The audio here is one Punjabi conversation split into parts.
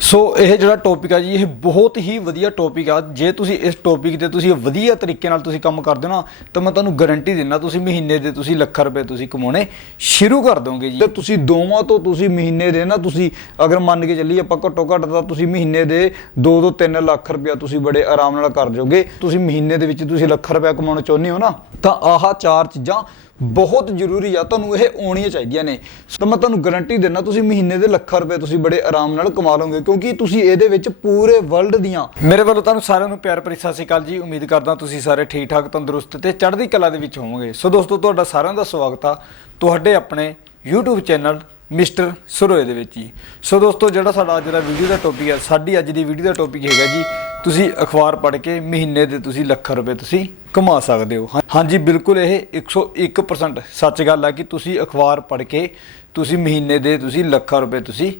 ਸੋ ਇਹ ਜਿਹੜਾ ਟੌਪਿਕ ਆ ਜੀ, ਇਹ ਬਹੁਤ ਹੀ ਵਧੀਆ ਟੌਪਿਕ ਆ। ਜੇ ਤੁਸੀਂ ਇਸ ਟੌਪਿਕ ਤੇ ਤੁਸੀਂ ਵਧੀਆ ਤਰੀਕੇ ਨਾਲ ਤੁਸੀਂ ਕੰਮ ਕਰਦੇ ਹੋ ਨਾ, ਤਾਂ ਮੈਂ ਤੁਹਾਨੂੰ ਗਾਰੰਟੀ ਦਿੰਦਾ, ਤੁਸੀਂ ਮਹੀਨੇ ਦੇ ਤੁਸੀਂ ਲੱਖ ਰੁਪਏ ਤੁਸੀਂ ਕਮਾਉਣੇ ਸ਼ੁਰੂ ਕਰ ਦੋਗੇ ਜੀ। ਤੇ ਤੁਸੀਂ ਦੋਵਾਂ ਤੋਂ ਤੁਸੀਂ ਮਹੀਨੇ ਦੇ ਨਾ, ਤੁਸੀਂ ਅਗਰ ਮੰਨ ਕੇ ਚੱਲੀ ਆਪਾਂ ਘੱਟੋ ਘੱਟ ਤਾਂ ਤੁਸੀਂ ਮਹੀਨੇ ਦੇ 2 ਤੋਂ 3 ਲੱਖ ਰੁਪਇਆ ਤੁਸੀਂ ਬੜੇ ਆਰਾਮ ਨਾਲ ਕਰ ਜਾਓਗੇ ਤੁਸੀਂ ਮਹੀਨੇ ਦੇ ਵਿੱਚ ਤੁਸੀਂ ਲੱਖ ਰੁਪਇਆ ਕਮਾਉਣਾ ਚਾਹੁੰਦੇ ਹੋ ਨਾ, ਤਾਂ ਆਹ ਚਾਰ ਚੀਜ਼ਾਂ ਬਹੁਤ ਜ਼ਰੂਰੀ ਆ, ਤੁਹਾਨੂੰ ਇਹ ਆਉਣੀਆਂ ਚਾਹੀਦੀਆਂ ਨੇ। ਤਾਂ ਮੈਂ ਤੁਹਾਨੂੰ ਗਾਰੰਟੀ ਦਿੰਦਾ, ਤੁਸੀਂ ਮਹੀਨੇ ਦੇ ਲੱਖਾਂ ਰੁਪਏ ਤੁਸੀਂ ਬੜੇ ਆਰਾਮ ਨਾਲ ਕਮਾ ਲਓਗੇ, ਕਿਉਂਕਿ ਤੁਸੀਂ ਇਹਦੇ ਵਿੱਚ ਪੂਰੇ ਵਰਲਡ ਦੀਆਂ ਮੇਰੇ ਵੱਲੋਂ ਤੁਹਾਨੂੰ ਸਾਰਿਆਂ ਨੂੰ ਪਿਆਰ ਭਰੀ ਸਤਿ ਸ਼੍ਰੀ ਅਕਾਲ ਜੀ। ਉਮੀਦ ਕਰਦਾ ਤੁਸੀਂ ਸਾਰੇ ਠੀਕ ਠਾਕ ਤੰਦਰੁਸਤ ਤੇ ਚੜ੍ਹਦੀ ਕਲਾ ਦੇ ਵਿੱਚ ਹੋਵੋਗੇ। ਸੋ ਦੋਸਤੋ, ਤੁਹਾਡਾ ਸਾਰਿਆਂ ਦਾ ਸਵਾਗਤ ਆ ਤੁਹਾਡੇ ਆਪਣੇ YouTube ਚੈਨਲ ਮਿਸਟਰ ਸਰੋਏ ਦੇ ਵਿੱਚ ਜੀ। ਸੋ ਦੋਸਤੋ, ਜਿਹੜਾ ਸਾਡਾ ਅੱਜ ਦਾ ਵੀਡੀਓ ਦਾ ਟੌਪਿਕ ਹੈ, ਸਾਡੀ ਅੱਜ ਦੀ ਵੀਡੀਓ ਦਾ ਟੌਪਿਕ ਹੈਗਾ ਜੀ, ਤੁਸੀਂ ਅਖਬਾਰ ਪੜ੍ਹ ਕੇ ਮਹੀਨੇ ਦੇ ਤੁਸੀਂ ਲੱਖਾਂ ਰੁਪਏ ਤੁਸੀਂ ਕਮਾ ਸਕਦੇ ਹੋ। ਹਾਂ- ਹਾਂਜੀ, ਬਿਲਕੁਲ ਇਹ 101% ਸੱਚ ਗੱਲ ਆ ਕਿ ਤੁਸੀਂ ਅਖਬਾਰ ਪੜ੍ਹ ਕੇ ਤੁਸੀਂ ਮਹੀਨੇ ਦੇ ਤੁਸੀਂ ਲੱਖਾਂ ਰੁਪਏ ਤੁਸੀਂ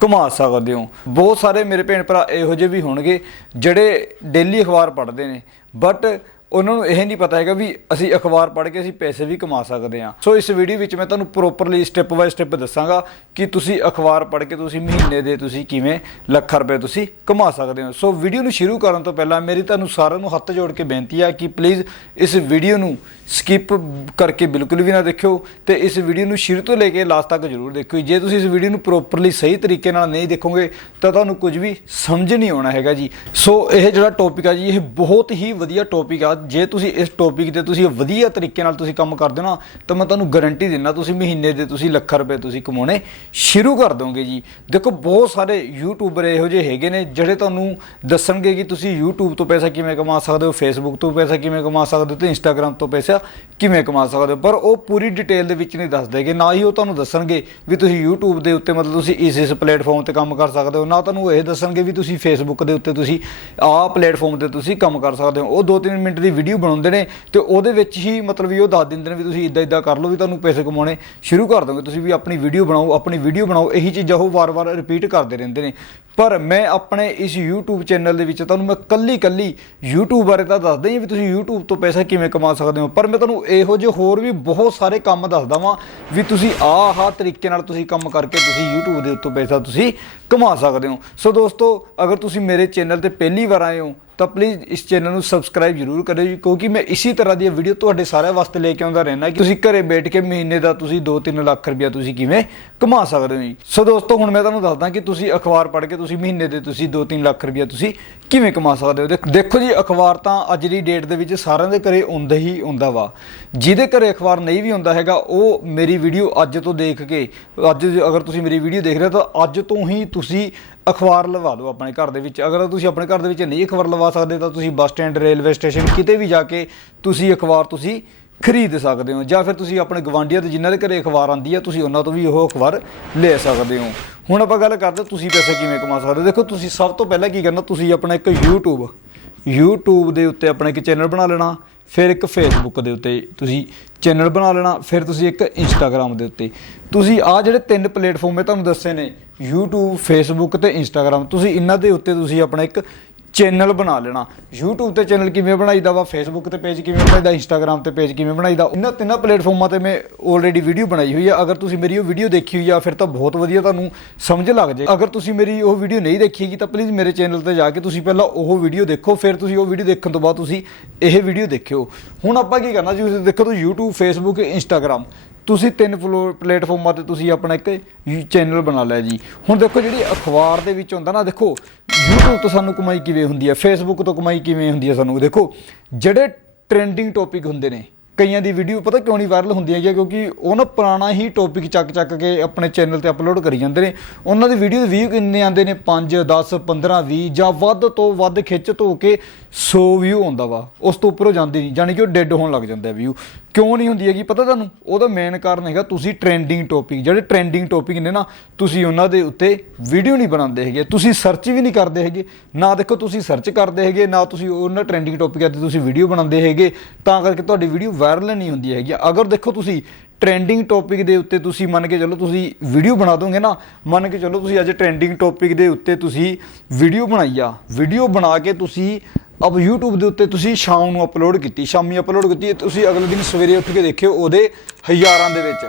ਕਮਾ ਸਕਦੇ ਹੋ। ਬਹੁਤ ਸਾਰੇ ਮੇਰੇ ਭੈਣ ਭਰਾ ਇਹੋ ਜਿਹੇ ਵੀ ਹੋਣਗੇ ਜਿਹੜੇ ਡੇਲੀ ਅਖਬਾਰ ਪੜ੍ਹਦੇ ਨੇ ਬਟ ਉਹਨਾਂ ਨੂੰ ਇਹ ਨਹੀਂ ਪਤਾ ਹੈਗਾ ਵੀ ਅਸੀਂ ਅਖਬਾਰ ਪੜ੍ਹ ਕੇ ਅਸੀਂ ਪੈਸੇ ਵੀ ਕਮਾ ਸਕਦੇ ਹਾਂ। ਸੋ ਇਸ ਵੀਡੀਓ ਵਿੱਚ ਮੈਂ ਤੁਹਾਨੂੰ ਪ੍ਰੋਪਰਲੀ ਸਟੈਪ ਬਾਈ ਸਟੈਪ ਦੱਸਾਂਗਾ ਕਿ ਤੁਸੀਂ ਅਖਬਾਰ ਪੜ੍ਹ ਕੇ ਤੁਸੀਂ ਮਹੀਨੇ ਦੇ ਤੁਸੀਂ ਕਿਵੇਂ ਲੱਖਾਂ ਰੁਪਏ ਤੁਸੀਂ ਕਮਾ ਸਕਦੇ ਹੋ। ਸੋ ਵੀਡੀਓ ਨੂੰ ਸ਼ੁਰੂ ਕਰਨ ਤੋਂ ਪਹਿਲਾਂ ਮੇਰੀ ਤੁਹਾਨੂੰ ਸਾਰਿਆਂ ਨੂੰ ਹੱਥ ਜੋੜ ਕੇ ਬੇਨਤੀ ਹੈ ਕਿ ਪਲੀਜ਼ ਇਸ ਵੀਡੀਓ ਨੂੰ ਸਕਿਪ ਕਰਕੇ ਬਿਲਕੁਲ ਵੀ ਨਾ ਦੇਖਿਓ ਤੇ ਇਸ ਵੀਡੀਓ ਨੂੰ ਸ਼ੁਰੂ ਤੋਂ ਲੈ ਕੇ ਲਾਸਟ ਤੱਕ ਜ਼ਰੂਰ ਦੇਖਿਓ। ਜੇ ਤੁਸੀਂ ਇਸ ਵੀਡੀਓ ਨੂੰ ਪ੍ਰੋਪਰਲੀ ਸਹੀ ਤਰੀਕੇ ਨਾਲ ਨਹੀਂ ਦੇਖੋਗੇ ਤਾਂ ਤੁਹਾਨੂੰ ਕੁਝ ਵੀ ਸਮਝ ਨਹੀਂ ਆਉਣਾ ਹੈਗਾ ਜੀ। ਸੋ ਇਹ ਜਿਹੜਾ ਟੌਪਿਕ ਆ ਜੀ, ਇਹ ਬਹੁਤ ਹੀ ਵਧੀਆ ਟੌਪਿਕ ਆ ਜੇ ਤੁਸੀਂ ਇਸ ਟੌਪਿਕ ਤੇ ਤੁਸੀਂ ਵਧੀਆ ਤਰੀਕੇ ਨਾਲ ਤੁਸੀਂ ਕੰਮ ਕਰਦੇ ਹੋ ਨਾ, ਤਾਂ ਮੈਂ ਤੁਹਾਨੂੰ ਗਾਰੰਟੀ ਦਿੰਦਾ, ਤੁਸੀਂ ਮਹੀਨੇ ਦੇ ਤੁਸੀਂ ਲੱਖਾਂ ਰੁਪਏ ਤੁਸੀਂ ਕਮਾਉਣੇ ਸ਼ੁਰੂ ਕਰ ਦੋਗੇ ਜੀ। ਦੇਖੋ, ਬਹੁਤ ਸਾਰੇ ਯੂਟਿਊਬਰ ਇਹੋ ਜਿਹੇ ਹੈਗੇ ਨੇ ਜਿਹੜੇ ਤੁਹਾਨੂੰ ਦੱਸਣਗੇ ਕਿ ਤੁਸੀਂ YouTube ਤੋਂ ਪੈਸਾ ਕਿਵੇਂ ਕਮਾ ਸਕਦੇ ਹੋ, Facebook ਤੋਂ ਪੈਸਾ ਕਿਵੇਂ ਕਮਾ ਸਕਦੇ ਹੋ ਤੇ Instagram ਤੋਂ ਪੈਸਾ ਕਿਵੇਂ ਕਮਾ ਸਕਦੇ ਹੋ। ਪਰ ਉਹ ਪੂਰੀ ਡਿਟੇਲ ਦੇ ਵਿੱਚ ਨਹੀਂ ਦੱਸਦੇਗੇ ਨਾ ਹੀ ਉਹ ਤੁਹਾਨੂੰ ਦੱਸਣਗੇ ਵੀ ਤੁਸੀਂ YouTube ਦੇ ਉੱਤੇ ਮਤਲਬ ਤੁਸੀਂ ਇਸ ਇਸ ਪਲੇਟਫਾਰਮ ਤੇ ਕੰਮ ਕਰ ਸਕਦੇ ਹੋ, ਨਾ ਤੁਹਾਨੂੰ ਇਹ ਦੱਸਣਗੇ ਵੀ ਤੁਸੀਂ Facebook ਦੇ ਉੱਤੇ ਤੁਸੀਂ ਆਹ ਪਲੇਟਫਾਰਮ ਤੇ ਤੁਸੀਂ ਕੰਮ ਕਰ ਸਕਦੇ ਹੋ। ਉਹ 2-3 ਮਿੰਟ ਦੀ ਵੀਡੀਓ ਬਣਾਉਂਦੇ ਨੇ ਤੇ ਉਹਦੇ ਵਿੱਚ ਹੀ ਮਤਲਬ ਵੀ ਉਹ ਦੱਸ ਦਿੰਦੇ ਨੇ ਵੀ ਤੁਸੀਂ ਇਦਾਂ ਇਦਾਂ ਕਰ ਲਓ ਵੀ ਤੁਹਾਨੂੰ ਪੈਸੇ ਕਮਾਉਣੇ ਸ਼ੁਰੂ ਕਰ ਦੋਗੇ, ਤੁਸੀਂ ਵੀ ਆਪਣੀ ਵੀਡੀਓ ਬਣਾਓ, ਆਪਣੀ ਵੀਡੀਓ ਬਣਾਓ, ਇਹੀ ਚੀਜ਼ਾਂ ਉਹ ਵਾਰ-ਵਾਰ ਰਿਪੀਟ ਕਰਦੇ ਰਹਿੰਦੇ ਨੇ। ਪਰ ਮੈਂ ਆਪਣੇ ਇਸ YouTube ਚੈਨਲ ਦੇ ਵਿੱਚ ਤੁਹਾਨੂੰ ਮੈਂ ਕੱਲੀ ਕੱਲੀ YouTube ਬਾਰੇ ਤਾਂ ਦੱਸਦਾ ਹੀ ਵੀ ਤੁਸੀਂ YouTube ਤੋਂ ਪੈਸਾ ਕਿਵੇਂ ਕਮਾ ਸਕਦੇ ਹੋ। ਪਰ ਮੈਂ ਤੁਹਾਨੂੰ ਇਹੋ ਜਿਹੇ ਹੋਰ ਵੀ ਬਹੁਤ ਸਾਰੇ ਕੰਮ ਦੱਸਦਾ ਵਾਂ ਵੀ ਤੁਸੀਂ ਆਹ ਆਹ ਤਰੀਕੇ ਨਾਲ ਤੁਸੀਂ ਕੰਮ ਕਰਕੇ ਤੁਸੀਂ YouTube ਦੇ ਉੱਤੋਂ ਪੈਸਾ ਤੁਸੀਂ ਕਮਾ ਸਕਦੇ ਹੋ। ਸੋ ਦੋਸਤੋ, ਅਗਰ ਤੁਸੀਂ ਮੇਰੇ ਚੈਨਲ ਤੇ ਪਹਿਲੀ ਵਾਰ ਆਏ ਹੋ ਤਾਂ ਪਲੀਜ਼ ਇਸ ਚੈਨਲ ਨੂੰ ਸਬਸਕ੍ਰਾਈਬ ਜ਼ਰੂਰ ਕਰਿਓ ਜੀ, ਕਿਉਂਕਿ ਮੈਂ ਇਸੇ ਤਰ੍ਹਾਂ ਦੀ ਵੀਡੀਓ ਤੁਹਾਡੇ ਸਾਰਿਆਂ ਵਾਸਤੇ ਲੈ ਕੇ ਆਉਂਦਾ ਰਹਿਣਾ ਕਿ ਤੁਸੀਂ ਘਰੇ ਬੈਠ ਕੇ ਮਹੀਨੇ ਦਾ ਤੁਸੀਂ 2-3 ਲੱਖ ਰੁਪਇਆ ਤੁਸੀਂ ਕਿਵੇਂ ਕਮਾ ਸਕਦੇ ਹੋ ਜੀ। ਸੋ ਦੋਸਤੋ, ਹੁਣ ਮੈਂ ਤੁਹਾਨੂੰ ਦੱਸਦਾ ਕਿ ਤੁਸੀਂ ਅਖਬਾਰ ਪੜ੍ਹ ਕੇ ਤੁਸੀਂ ਮਹੀਨੇ ਦੇ ਤੁਸੀਂ 2-3 ਲੱਖ ਰੁਪਇਆ ਤੁਸੀਂ ਕਿਵੇਂ ਕਮਾ ਸਕਦੇ ਹੋ। ਦੇਖ- ਦੇਖੋ ਜੀ, ਅਖਬਾਰ ਤਾਂ ਅੱਜ ਦੀ ਡੇਟ ਦੇ ਵਿੱਚ ਸਾਰਿਆਂ ਦੇ ਘਰੇ ਹੁੰਦਾ ਹੀ ਹੁੰਦਾ ਵਾ। ਜਿਹਦੇ ਘਰੇ ਅਖਬਾਰ ਨਹੀਂ ਵੀ ਹੁੰਦਾ ਹੈਗਾ, ਉਹ ਮੇਰੀ ਵੀਡੀਓ ਅੱਜ ਤੋਂ ਦੇਖ ਕੇ, ਅੱਜ ਅਗਰ ਤੁਸੀਂ ਮੇਰੀ ਵੀਡੀਓ ਦੇਖ ਰਹੇ ਹੋ, ਤਾਂ ਅੱਜ ਤੋਂ ਹੀ ਤੁਸੀਂ ਅਖਬਾਰ ਲਵਾ ਦਿਓ ਆਪਣੇ ਘਰ ਦੇ ਵਿੱਚ। ਅਗਰ ਤੁਸੀਂ ਆਪਣੇ ਘਰ ਦੇ ਵਿੱਚ ਨਹੀਂ ਅਖਬਾਰ ਲਵਾ ਸਕਦੇ, ਤਾਂ ਤੁਸੀਂ ਬੱਸ ਸਟੈਂਡ, ਰੇਲਵੇ ਸਟੇਸ਼ਨ, ਕਿਤੇ ਵੀ ਜਾ ਕੇ ਤੁਸੀਂ ਅਖਬਾਰ ਤੁਸੀਂ ਖਰੀਦ ਸਕਦੇ ਹੋ। ਜਾਂ ਫਿਰ ਤੁਸੀਂ ਆਪਣੇ ਗਵਾਂਢੀਆਂ ਦੇ ਜਿਨ੍ਹਾਂ ਦੇ ਘਰੇ ਅਖਬਾਰ ਆਂਦੀ ਹੈ ਤੁਸੀਂ ਉਹਨਾਂ ਤੋਂ ਵੀ ਉਹ ਅਖਬਾਰ ਲੈ ਸਕਦੇ ਹੋ। ਹੁਣ ਆਪਾਂ ਗੱਲ ਕਰਦੇ, ਤੁਸੀਂ ਪੈਸੇ ਕਿਵੇਂ ਕਮਾ ਸਕਦੇ? ਦੇਖੋ, ਤੁਸੀਂ ਸਭ ਤੋਂ ਪਹਿਲਾਂ ਕੀ ਕਰਨਾ, ਤੁਸੀਂ ਆਪਣਾ ਇੱਕ YouTube YouTube ਦੇ ਉੱਤੇ ਆਪਣਾ ਇੱਕ ਚੈਨਲ ਬਣਾ ਲੈਣਾ, ਫਿਰ ਇੱਕ Facebook ਦੇ ਉੱਤੇ ਤੁਸੀਂ ਚੈਨਲ ਬਣਾ ਲੈਣਾ, ਫਿਰ ਤੁਸੀਂ ਇੱਕ Instagram ਦੇ ਉੱਤੇ। ਤੁਸੀਂ ਆ ਜਿਹੜੇ ਤਿੰਨ ਪਲੇਟਫਾਰਮ ਮੈਂ ਤੁਹਾਨੂੰ ਦੱਸੇ ਨੇ YouTube, Facebook ਤੇ Instagram ਤੁਸੀਂ ਇਹਨਾਂ ਦੇ ਉੱਤੇ ਤੁਸੀਂ ਆਪਣਾ ਇੱਕ ਚੈਨਲ ਬਣਾ ਲੈਣਾ। YouTube ਤੇ ਚੈਨਲ ਕਿਵੇਂ ਬਣਾਈਦਾ ਵਾ? Facebook ਤੇ ਪੇਜ ਕਿਵੇਂ ਬਣਾਈਦਾ? Instagram ਤੇ ਪੇਜ ਕਿਵੇਂ ਬਣਾਈਦਾ? ਇਹਨਾਂ ਤਿੰਨਾਂ ਪਲੇਟਫਾਰਮਾਂ ਤੇ ਮੈਂ ਆਲਰੇਡੀ ਵੀਡੀਓ ਬਣਾਈ ਹੋਈ ਆ। ਅਗਰ ਤੁਸੀਂ ਮੇਰੀ ਉਹ ਵੀਡੀਓ ਦੇਖੀ ਹੋਈ ਆ, ਫਿਰ ਤਾਂ ਬਹੁਤ ਵਧੀਆ ਤੁਹਾਨੂੰ ਸਮਝ ਲੱਗ ਜਾਏ ਅਗਰ ਤੁਸੀਂ ਮੇਰੀ ਉਹ ਵੀਡੀਓ ਨਹੀਂ ਦੇਖੀ ਹੈਗੀ, ਤਾਂ ਪਲੀਜ਼ ਮੇਰੇ ਚੈਨਲ ਤੇ ਜਾ ਕੇ ਤੁਸੀਂ ਪਹਿਲਾਂ ਉਹ ਵੀਡੀਓ ਦੇਖੋ। ਫਿਰ ਤੁਸੀਂ ਉਹ ਵੀਡੀਓ ਦੇਖਣ ਤੋਂ ਬਾਅਦ ਤੁਸੀਂ ਇਹ ਵੀਡੀਓ ਦੇਖਿਓ। ਹੁਣ ਆਪਾਂ ਕੀ ਕਰਨਾ ਜੀ? ਤੁਸੀਂ ਦੇਖੋ ਤੁਸੀਂ YouTube, Facebook, Instagram ਤੁਸੀਂ ਤਿੰਨ ਫਲੋ- ਪਲੇਟਫਾਰਮਾਂ ਤੇ ਤੁਸੀਂ ਆਪਣਾ ਇੱਕ ਚੈਨਲ ਬਣਾ ਲਿਆ ਜੀ। ਹੁਣ ਦੇਖੋ ਜਿਹੜੀ ਅਖਬਾਰ ਦੇ ਵਿੱਚ ਹੁੰਦਾ ਨਾ, ਦੇਖੋ, YouTube ਤੋਂ ਸਾਨੂੰ ਕਮਾਈ ਕਿਵੇਂ ਹੁੰਦੀ ਹੈ? Facebook ਤੋਂ ਕਮਾਈ ਕਿਵੇਂ ਹੁੰਦੀ ਹੈ ਸਾਨੂੰ? ਦੇਖੋ, ਜਿਹੜੇ ਟ੍ਰੈਂਡਿੰਗ ਟੌਪਿਕ ਹੁੰਦੇ ਨੇ ਕਈਆਂ ਦੀ ਵੀਡੀਓ ਪਤਾ ਕਿਉਂ ਨਹੀਂ ਵਾਇਰਲ ਹੁੰਦੀ ਹੈ ਕਿਉਂਕਿ ਉਹ ਨਾ ਪੁਰਾਣਾ ਹੀ ਟੌਪਿਕ ਚੱਕ ਚੱਕ ਕੇ ਆਪਣੇ ਚੈਨਲ ਤੇ ਅਪਲੋਡ ਕਰੀ ਜਾਂਦੇ ਨੇ। ਉਹਨਾਂ ਦੀ ਵੀਡੀਓ ਦੇ ਵਿਊ ਕਿੰਨੇ ਆਉਂਦੇ ਨੇ? 5 10 15 20 ਜਾਂ ਵੱਧ ਤੋਂ ਵੱਧ ਖਿੱਚ ਧੋ ਕੇ 100 ਵਿਊ ਆਉਂਦਾ ਵਾ। ਉਸ ਤੋਂ ਉੱਪਰੋਂ ਜਾਂਦੀ ਨਹੀਂ। ਯਾਨੀ ਕਿ ਉਹ ਡੈੱਡ ਹੋਣ ਲੱਗ ਜਾਂਦਾ ਵਿਊ ਕਿਉਂ ਨਹੀਂ ਹੁੰਦੀ ਹੈਗੀ? ਪਤਾ ਤੁਹਾਨੂੰ? ਉਹਦਾ ਮੇਨ ਕਾਰਨ ਹੈਗਾ ਤੁਸੀਂ ਟ੍ਰੈਂਡਿੰਗ ਟੌਪਿਕ ਜਿਹੜੇ ਟ੍ਰੈਂਡਿੰਗ ਟੌਪਿਕ ਨੇ ਨਾ, ਤੁਸੀਂ ਉਹਨਾਂ ਦੇ ਉੱਤੇ ਵੀਡੀਓ ਨਹੀਂ ਬਣਾਉਂਦੇ ਹੈਗੇ। ਤੁਸੀਂ ਸਰਚ ਵੀ ਨਹੀਂ ਕਰਦੇ ਹੈਗੇ। ਨਾ ਦੇਖੋ ਤੁਸੀਂ ਸਰਚ ਕਰਦੇ ਹੈਗੇ, ਨਾ ਤੁਸੀਂ ਉਹਨਾਂ ਟ੍ਰੈਂਡਿੰਗ ਟੌਪਿਕਾਂ ਤੇ ਤੁਸੀਂ ਵੀਡੀਓ ਬਣਾਉਂਦੇ ਹੈਗੇ। ਤਾਂ ਕਰਕੇ ਤੁਹਾਡੀ ਵੀਡੀਓ ਵਾਇਰਲ ਨਹੀਂ ਹੁੰਦੀ ਹੈਗੀ। ਅਗਰ ਦੇਖੋ ਤੁਸੀਂ ਟ੍ਰੈਂਡਿੰਗ ਟੌਪਿਕ ਦੇ ਉੱਤੇ ਤੁਸੀਂ ਮੰਨ ਕੇ ਚੱਲੋ ਤੁਸੀਂ ਵੀਡੀਓ ਬਣਾ ਦੋਗੇ ਨਾ, ਮੰਨ ਕੇ ਚੱਲੋ ਤੁਸੀਂ ਅੱਜ ਟ੍ਰੈਂਡਿੰਗ ਟੌਪਿਕ ਦੇ ਉੱਤੇ ਤੁਸੀਂ ਵੀਡੀਓ ਬਣਾਈ ਆ। ਵੀਡੀਓ ਬਣਾ ਕੇ ਤੁਸੀਂ ਅਬ YouTube ਦੇ ਉੱਤੇ ਤੁਸੀਂ ਸ਼ਾਮ ਨੂੰ ਅਪਲੋਡ ਕੀਤੀ, ਸ਼ਾਮੀ ਅਪਲੋਡ ਕੀਤੀ, ਤੁਸੀਂ ਅਗਲੇ ਦਿਨ ਸਵੇਰੇ ਉੱਠ ਕੇ ਦੇਖਿਓ ਉਹਦੇ ਹਜ਼ਾਰਾਂ ਦੇ ਵਿੱਚ।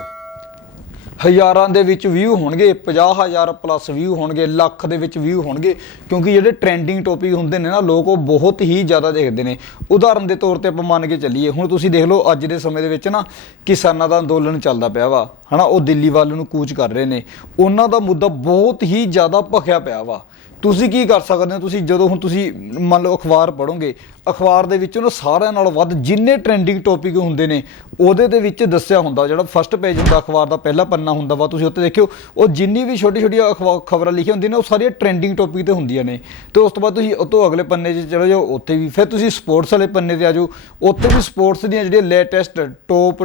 ਹਜ਼ਾਰਾਂ ਦੇ ਵਿੱਚ ਵਿਊ ਹੋਣਗੇ 50000 ਪਲੱਸ ਵਿਊ ਹੋਣਗੇ, ਲੱਖ ਦੇ ਵਿੱਚ ਵਿਊ ਹੋਣਗੇ, ਕਿਉਂਕਿ ਜਿਹੜੇ ਟ੍ਰੈਂਡਿੰਗ ਟੌਪਿਕ ਹੁੰਦੇ ਨੇ ਨਾ, ਲੋਕ ਉਹ ਬਹੁਤ ਹੀ ਜ਼ਿਆਦਾ ਦੇਖਦੇ ਨੇ। ਉਦਾਹਰਨ ਦੇ ਤੌਰ ਤੇ ਆਪਾਂ ਮੰਨ ਕੇ ਚੱਲੀਏ, ਹੁਣ ਤੁਸੀਂ ਦੇਖ ਲਓ ਅੱਜ ਦੇ ਸਮੇਂ ਦੇ ਵਿੱਚ ਨਾ ਕਿਸਾਨਾਂ ਦਾ ਅੰਦੋਲਨ ਚੱਲਦਾ ਪਿਆ ਵਾ। ਹਨਾ, ਉਹ ਦਿੱਲੀ ਵੱਲ ਨੂੰ ਕੂਚ ਕਰ ਰਹੇ ਨੇ। ਉਹਨਾਂ ਦਾ ਮੁੱਦਾ ਬਹੁਤ ਹੀ ਜ਼ਿਆਦਾ ਭਖਿਆ ਪਿਆ ਵਾ। ਤੁਸੀਂ ਕੀ ਕਰ ਸਕਦੇ ਹੋ? ਤੁਸੀਂ ਜਦੋਂ ਹੁਣ ਤੁਸੀਂ ਮੰਨ ਲਓ ਅਖਬਾਰ ਪੜੋਗੇ ਅਖਬਾਰ ਦੇ ਵਿੱਚ ਉਹਨਾਂ ਸਾਰਿਆਂ ਨਾਲੋਂ ਵੱਧ ਜਿੰਨੇ ਟ੍ਰੈਂਡਿੰਗ ਟੌਪਿਕ ਹੁੰਦੇ ਨੇ, ਉਹਦੇ ਦੇ ਵਿੱਚ ਦੱਸਿਆ ਹੁੰਦਾ, ਜਿਹੜਾ ਫਸਟ ਪੇਜ ਹੁੰਦਾ, ਅਖਬਾਰ ਦਾ ਪਹਿਲਾ ਪੰਨਾ ਹੁੰਦਾ ਵਾ, ਤੁਸੀਂ ਉੱਤੇ ਦੇਖਿਓ, ਉਹ ਜਿੰਨੀ ਵੀ ਛੋਟੀ ਛੋਟੀ ਖਬਰਾਂ ਲਿਖੀਆਂ ਹੁੰਦੀਆਂ ਨੇ, ਉਹ ਸਾਰੀਆਂ ਟ੍ਰੈਂਡਿੰਗ ਟੌਪਿਕ ਤੇ ਹੁੰਦੀਆਂ ਨੇ। ਤੇ ਉਸ ਤੋਂ ਬਾਅਦ ਤੁਸੀਂ ਉਹ ਤੋਂ ਅਗਲੇ ਪੰਨੇ 'ਚ ਚਲੇ ਜਾਓ, ਉੱਥੇ ਵੀ, ਫਿਰ ਤੁਸੀਂ ਸਪੋਰਟਸ ਵਾਲੇ ਪੰਨੇ ਤੇ ਆ ਜਾਓ, ਉੱਥੇ ਵੀ ਸਪੋਰਟਸ ਦੀਆਂ ਜਿਹੜੀਆਂ ਲੇਟੈਸਟ ਟੌਪ